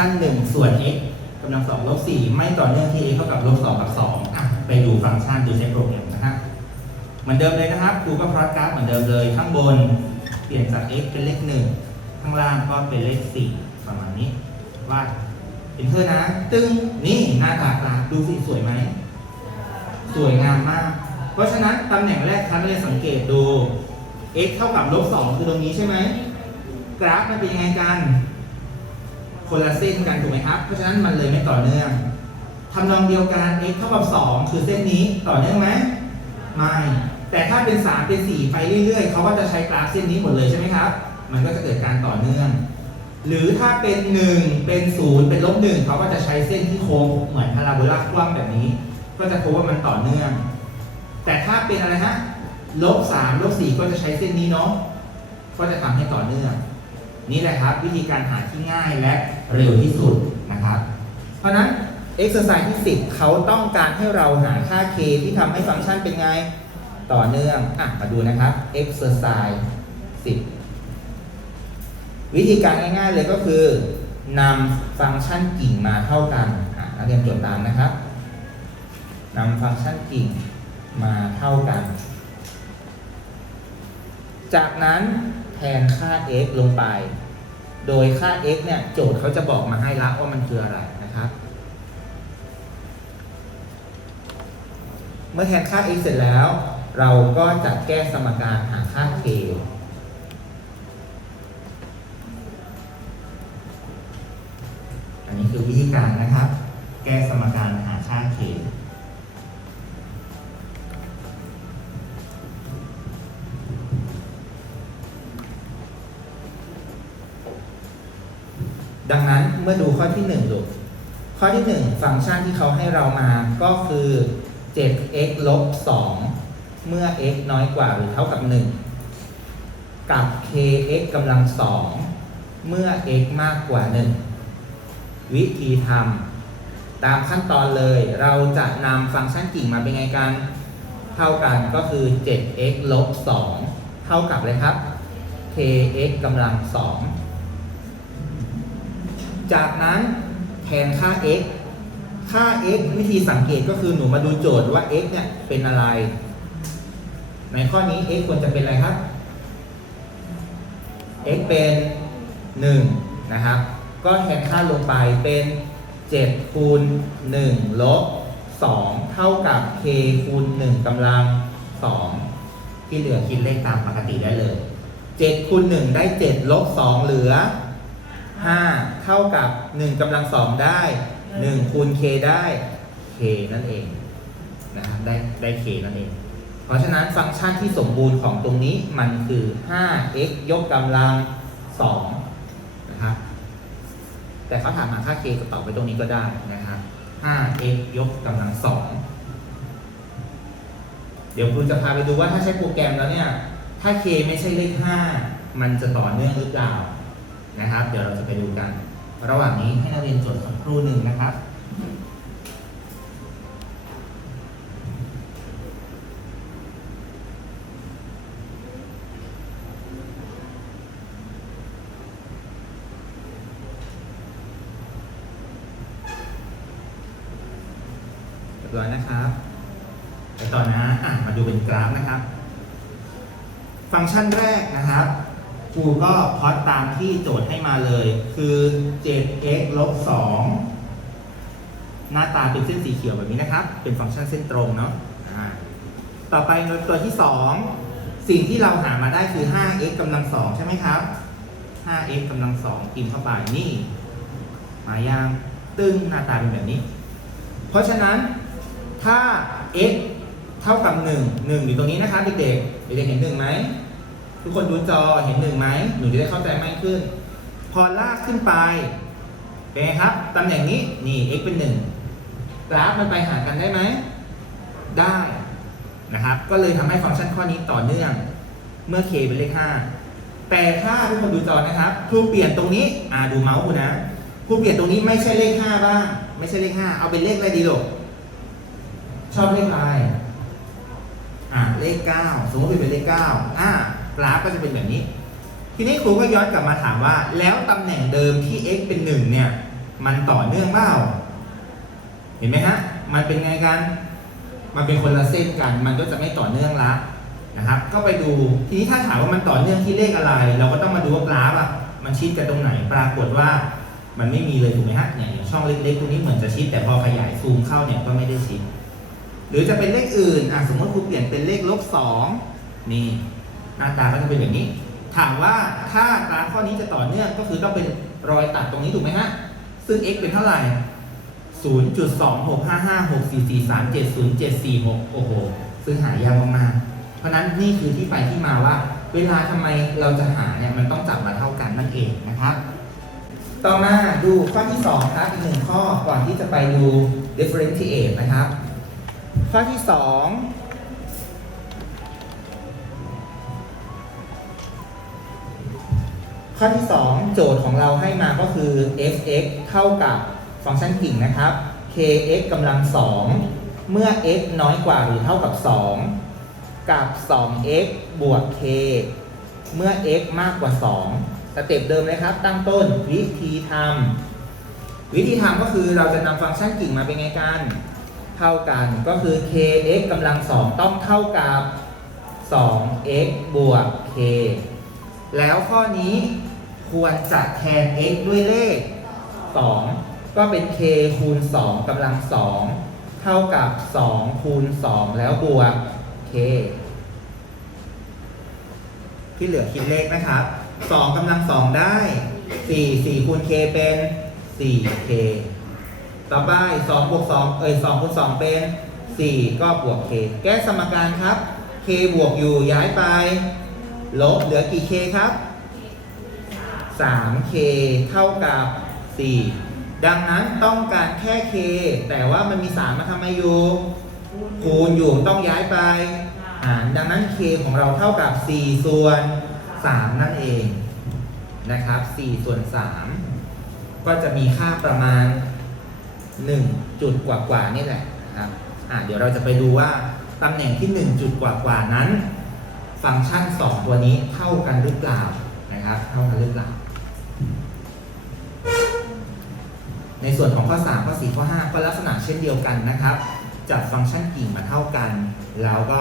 ชัน1 ส่วน x กำลังสองลบ4ไม่ต่อเนื่องที่ x เท่ากับลบ2กับ2อะไปดูฟังก์ชันดูใช้โปรแกรมนะฮะเหมือนเดิมเลยนะครับครูก็พลอตกราฟเหมือนเดิมเลยข้างบน เปลี่ยนจาก x เป็นเลข 1 ข้างล่างก็เป็นเลข 4 ประมาณนี้วาดเป็นเธอนะ ตึ้งนี่หน้าตากราฟดูสิสวยไหม สวยงามมาก เพราะฉะนั้นตำแหน่งแรกครับเราจะสังเกตดู x เท่ากับลบ2คือตรงนี้ใช่ไหมกราฟมันเป็นยังไงกัน คนละเส้นกันถูกไหมครับ เพราะฉะนั้นมันเลยไม่ต่อเนื่องทำนองเดียวกัน x เท่ากับ 2 คือเส้นนี้ต่อเนื่องไหมไม่ แต่ถ้าเป็น 3 เป็น 4 ไปเรื่อยๆ เขาก็จะใช้กราฟเส้นนี้หมดเลยใช่ไหมครับ มันก็จะเกิดการต่อเนื่อง หรือถ้าเป็น 1 เป็น 0 เป็นลบ1เขาก็จะใช้เส้นที่โค้งเหมือนพาราโบลากว้างแบบนี้ ก็จะพบว่ามันต่อเนื่อง แต่ถ้าเป็นอะไรฮะลบ3ลบ4ก็จะใช้เส้นนี้เนาะก็จะทำให้ต่อเนื่อง นี่แหละครับ วิธีการหาที่ง่ายและ เร็วที่สุดนะครับ เพราะนั้น exercise ที่ 10 เขาต้องการให้เราหาค่า k ที่ทำให้ฟังก์ชันเป็นไง ต่อเนื่อง อะ มาดูนะครับ exercise 10 วิธีการง่ายๆเลยก็คือนำฟังก์ชันกิ่งมาเท่ากันอะนักเรียนจดตามนะครับนำฟังก์ชันกิ่งมาเท่ากัน จากนั้นแทนค่า x ลงไป โดยค่า x เนี่ยโจทย์เขาจะบอกมาให้ละว่ามันคืออะไรนะครับ เมื่อแทนค่า x เสร็จแล้ว เราก็จะแก้สมการหาค่า k อันนี้คือวิธีการนะครับ แก้สมการหาค่า k ดังนั้นเมื่อดูข้อที่1ลูข้อที่ 1 ฟังก์ชันที่เขาให้เรามาก็คือ 7x ลบ2เมื่อ x น้อยกว่าหรือเท่ากับ 1 กับ kx กำลัง2เมื่อ x มากกว่า 1 วิธีทำตามขั้นตอนเลยเราจะนำฟังก์ชันกิ่งมาเป็นไงกัน เท่ากันก็คือ 7x ลบ2เท่ากับเลยครับ kx กำลัง2 จากนั้นแทนค่า x ค่า x วิธีสังเกตก็คือหนูมาดูโจทย์ว่า x เนี่ยเป็นอะไร ในข้อนี้ x ควรจะเป็นอะไรครับ x เป็น 1 นะครับ ก็แทนค่าลงไปเป็น 7 คูณ 1 ลบ 2 เท่ากับ k คูณ 1กำลัง 2 ที่เหลือคิดเลขตามปกติได้เลย 7คูณ 1 ได้ 7 ลบ 2 เหลือ 5 เท่ากับ 1กำลัง2ได้ 1 คูณ k ได้ k นั่นเองนะครับได้ได้ k นั่นเอง เพราะฉะนั้นฟังก์ชันที่สมบูรณ์ของตรงนี้มันคือ 5x ยกกำลัง2นะครับแต่เขาถามหาค่า k ก็ตอบไปตรงนี้ก็ได้นะครับ 5x ยกกำลัง 2 เดี๋ยวครูจะพาไปดูว่าถ้าใช้โปรแกรมแล้วเนี่ย ถ้า k ไม่ใช่เลข 5 มันจะต่อเนื่องหรือเปล่า นะครับ เดี๋ยวเราจะไปดูกัน ระหว่างนี้ให้นักเรียนจดสักครู่หนึ่งนะครับเรียบร้อยนะครับไปต่อนะอะมาดูเป็นกราฟนะครับ ฟังก์ชันแรกนะครับ ครูก็พอตตามที่โจทย์ให้มาเลย คือ 7x ลบ2หน้าตาเป็นเส้นสีเขียวแบบนี้นะครับ เป็นฟังก์ชันเส้นตรงเนาะต่อไปตัวที่ 2 สิ่งที่เราหามาได้คือ 5x กำลัง 2 ใช่ไหมครับ 5x กำลัง 2 กินเข้าไปนี่ มายังตึ้งหน้าตาเป็นแบบนี้ เพราะฉะนั้นถ้า x เท่ากับ 1 1 อยู่ตรงนี้นะครับเด็กๆเด็กๆเห็น1ไหม ทุกคนดูจอเห็นหนึ่งไหมหนูจะได้เข้าใจมากขึ้น พอลากขึ้นไปเป็นไงครับตำแหน่งนี้นี่ x เป็นหนึ่งกราฟมันไปหากันได้ไหมได้นะครับ ก็เลยทำให้ฟังก์ชันข้อนี้ต่อเนื่อง เมื่อ k เป็นเลข5แต่ถ้าทุกคนดูจอนะครับครูเปลี่ยนตรงนี้อ่าดูเมาส์คุณนะครูเปลี่ยนตรงนี้ไม่ใช่เลข5บ้างไม่ใช่เลข5เอาเป็นเลขอะไรดีลูกชอบเลขอะไรอ่าเลข 9 สมมติเป็นเลข9อ่า ราฟก็จะเป็นแบบนี้ ทีนี้ครูก็ย้อนกลับมาถามว่า แล้วตำแหน่งเดิมที่ x เป็น 1 เนี่ย มันต่อเนื่องเปล่าเห็นไหมฮะ มันเป็นไงกัน มันเป็นคนละเส้นกัน มันก็จะไม่ต่อเนื่องละนะครับ ก็ไปดู ทีนี้ถ้าถามว่ามันต่อเนื่องที่เลขอะไร เราก็ต้องมาดูว่ากราฟอะ มันชิดกันตรงไหน ปรากฏว่ามันไม่มีเลยถูกไหมฮะเนี่ยช่องเล็กๆตรงนี้เหมือนจะชิด แต่พอขยายซูมเข้าเนี่ยก็ไม่ได้ชิด หรือจะเป็นเลขอื่น อะสมมติครูเปลี่ยนเป็นเลขลบสองนี่ หน้าตาก็จะเป็นแบบนี้ ถามว่าถ้ากราข้อนี้จะต่อเนื่องก็คือต้องเป็นรอยตัดตรงนี้ถูกไหมฮะ ซึ่ง x เป็นเท่าไหร่ 0.2655644370746โอ้โห ซึ่งหายากมากๆเพราะฉะนั้นนี่คือที่ไปที่มาว่า เวลาทำไมเราจะหาเนี่ยมันต้องจับมาเท่ากันนั่นเองนะครับต่อมาดูข้อที่ 2 ครับอีกหนึ่งข้อก่อนที่จะไปดู differentiate นะครับ ข้อที่ 2 ข้อที่ 2 โจทย์ของเราให้มาก็คือ f(x) เท่ากับฟังก์ชันกิ่งนะครับ kx กำลัง 2 เมื่อ x น้อยกว่าหรือเท่ากับ 2 กับ 2x บวก k เมื่อ x มากกว่า 2 สเต็ปเดิมเลยครับ ตั้งต้นวิธีทำวิธีทำก็คือเราจะนำฟังก์ชันกิ่งมาเป็นไงกัน เท่ากันก็คือ kx กำลัง 2 ต้องเท่ากับ 2x บวก k แล้วข้อนี้ ควรจะแทน x ด้วยเลข 2 ก็เป็น k คูณ 2กำลัง 2 เท่ากับ 2 คูณ 2 แล้วบวก k ที่เหลือคิดเลขนะครับ2กำลัง 2 ได้ 4 4คูณ k เป็น 4k ต่อไป2บวก2เอ้ย2คูณ2เป็น 4 ก็บวก k แก้สมการครับ k บวกอยู่ย้ายไป ลบเหลือกี่ k ครับ 3k เท่ากับ 4 ดังนั้นต้องการแค่ k แต่ว่ามันมี 3 มาทำไมอยู่คูณอยู่ต้องย้ายไปหารดังนั้น k ของเราเท่ากับ 4 ส่วน 3 นั่นเองนะครับ4ส่วน 3 ก็จะมีค่าประมาณ 1 จุดกว่าๆนี่แหละนะครับอะเดี๋ยวเราจะไปดูว่าตำแหน่งที่ 1 จุดกว่าๆนั้น ฟังก์ชัน 2 ตัวนี้เท่ากันหรือเปล่านะครับ เท่ากันหรือเปล่า ในส่วนของข้อ3ข้อ4ข้อ5ก็ลักษณะเช่นเดียวกันนะครับ จัดฟังก์ชันกิ่งมาเท่ากัน แล้วก็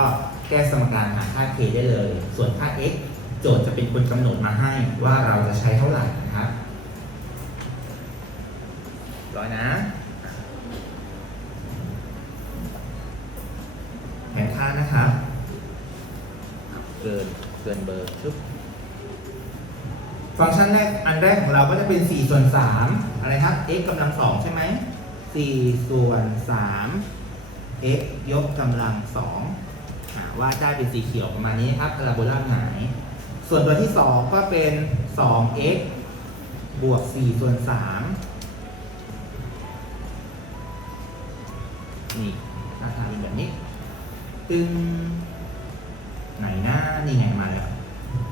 แก้สมการหาค่า k ได้เลย ส่วนค่า x โจทย์จะเป็นคนกำหนดมาให้ว่าเราจะใช้เท่าไหร่นะครับร้อยนะแผนค่านะครับ เกินเกินเบอร์ชุบ ฟังก์ชันแรกอันแรกของเราก็จะเป็น 4 ส่วน 3 อะไรครับ x กำลัง 2 ใช่ไหม 4 ส่วน 3 x ยกกำลัง2อ่าว่าได้เป็นสีเขียวประมาณนี้ครับพาราโบลาหงาย ส่วนตัวที่ 2 ก็เป็น 2x บวก 4 ส่วน 3 นี่หน้าตาเป็นแบบนี้ ตึงไหนหน้า นี่ไงมาแล้ว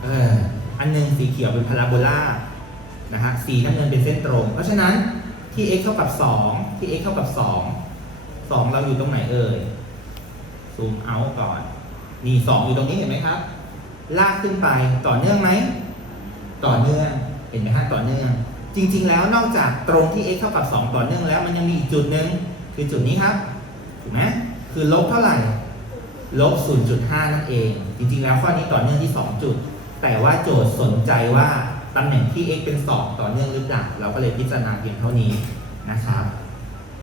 เออ อันหนึงสีเขียวเป็นพาราโบลานะฮะสีน้ำเงินเป็นเส้นตรง เพราะฉะนั้นที่ x เท่ากับ 2 ที่ x เท่ากับ 2 2 เราอยู่ตรงไหนเอ่ยซูมเอาท์ก่อนนี่2อยู่ตรงนี้เห็นไหมครับ ลากขึ้นไปต่อเนื่องไหม ต่อเนื่องเห็นไหมฮะต่อเนื่อง จริง ๆ แล้วนอกจากตรงที่ x เท่ากับ 2 ต่อเนื่องแล้วมันยังมีอีกจุดหนึ่งคือจุดนี้ครับถูกไหมคือลบเท่าไหร่ลบ0.5 นั่นเอง จริง ๆ แล้วข้อนี้ต่อเนื่องที่ 2 จุด แต่ว่าโจทย์สนใจว่าตำแหน่งที่ x เป็น 2 ต่อเนื่องหรือเปล่าเราก็เลยพิจารณาเพียงเท่านี้นะครับ